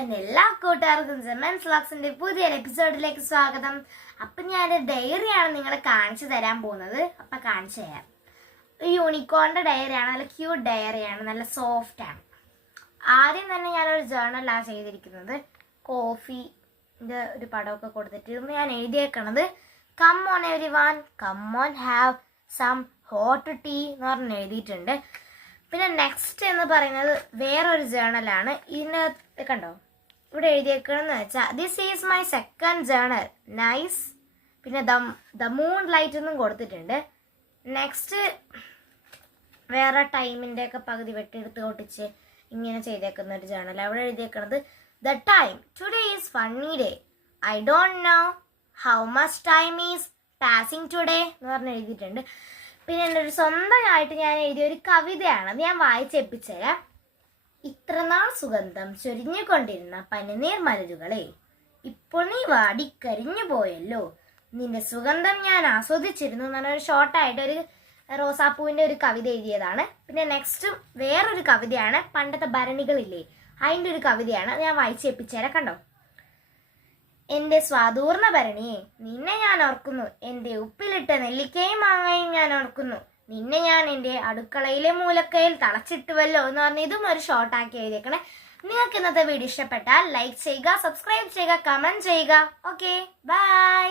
അപ്പം എല്ലാ കൂട്ടുകാർക്കും ജെമൻസ് വ്ളോഗ്സിന്റെ പുതിയൊരു എപ്പിസോഡിലേക്ക് സ്വാഗതം. അപ്പം ഞാനൊരു ഡയറിയാണ് നിങ്ങളെ കാണിച്ചു തരാൻ പോകുന്നത്. അപ്പം കാണിച്ചു തരാം. ഒരു യൂണിക്കോണിൻ്റെ ഡയറിയാണ്, നല്ല ക്യൂട്ട് ഡയറിയാണ്, നല്ല സോഫ്റ്റ് ആണ്. ആദ്യം തന്നെ ഞാനൊരു ജേർണലാണ് ചെയ്തിരിക്കുന്നത്. കോഫിൻ്റെ ഒരു പടമൊക്കെ കൊടുത്തിട്ട് ഇന്ന് ഞാൻ എഴുതിയേക്കണത് come on everyone, come on have some hot tea എന്ന് പറഞ്ഞ് എഴുതിയിട്ടുണ്ട്. പിന്നെ നെക്സ്റ്റ് എന്ന് പറയുന്നത് വേറൊരു ജേർണലാണ്. ഇതിനകത്ത് കണ്ടോ ഇവിടെ എഴുതിയേക്കണമെന്ന് വെച്ചാൽ this is my second journal nice. പിന്നെ ദ മൂൺ ലൈറ്റ് എന്നും കൊടുത്തിട്ടുണ്ട്. നെക്സ്റ്റ് വേറെ ടൈമിൻ്റെ ഒക്കെ പകുതി വെട്ടിയെടുത്ത് ഒട്ടിച്ച് ഇങ്ങനെ ചെയ്തേക്കുന്ന ഒരു ജേർണൽ. അവിടെ എഴുതിയേക്കണത് the time today is funny day, I don't know how much time is passing today എന്ന് പറഞ്ഞ് എഴുതിയിട്ടുണ്ട്. പിന്നെ എൻ്റെ ഒരു സ്വന്തമായിട്ട് ഞാൻ എഴുതിയ ഒരു കവിതയാണ്, അത് ഞാൻ വായിച്ചേപ്പിച്ചുതരാം. ഇത്രനാൾ സുഗന്ധം ചൊരിഞ്ഞുകൊണ്ടിരുന്ന പനിനീർ മലരുകളെ, ഇപ്പോൾ നീ വാടിക്കരിഞ്ഞു പോയല്ലോ, നിന്റെ സുഗന്ധം ഞാൻ ആസ്വദിച്ചിരുന്നു എന്ന് പറഞ്ഞൊരു ഷോർട്ടായിട്ടൊരു റോസാപ്പൂവിൻ്റെ ഒരു കവിത എഴുതിയതാണ്. പിന്നെ നെക്സ്റ്റ് വേറൊരു കവിതയാണ്, പണ്ടത്തെ ഭരണികളില്ലേ അതിൻ്റെ ഒരു കവിതയാണ്, ഞാൻ വായിച്ചേപ്പിച്ചുതരാം. കണ്ടോ, എൻ്റെ സ്വാദൂർണ ഭരണിയെ നിന്നെ ഞാൻ ഓർക്കുന്നു, എൻ്റെ ഉപ്പിലിട്ട നെല്ലിക്കയും മാങ്ങയും ഞാൻ ഓർക്കുന്നു, നിന്നെ ഞാൻ എൻ്റെ അടുക്കളയിലെ മൂലക്കയിൽ തളച്ചിട്ടുവല്ലോ എന്ന് പറഞ്ഞ് ഇതും ഒരു ഷോർട്ടാക്കി എഴുതിയേക്കണേ. നിങ്ങൾക്ക് ഇന്നത്തെ വീഡിയോ ഇഷ്ടപ്പെട്ടാൽ ലൈക്ക് ചെയ്യുക, സബ്സ്ക്രൈബ് ചെയ്യുക, കമൻറ്റ് ചെയ്യുക. Okay, by.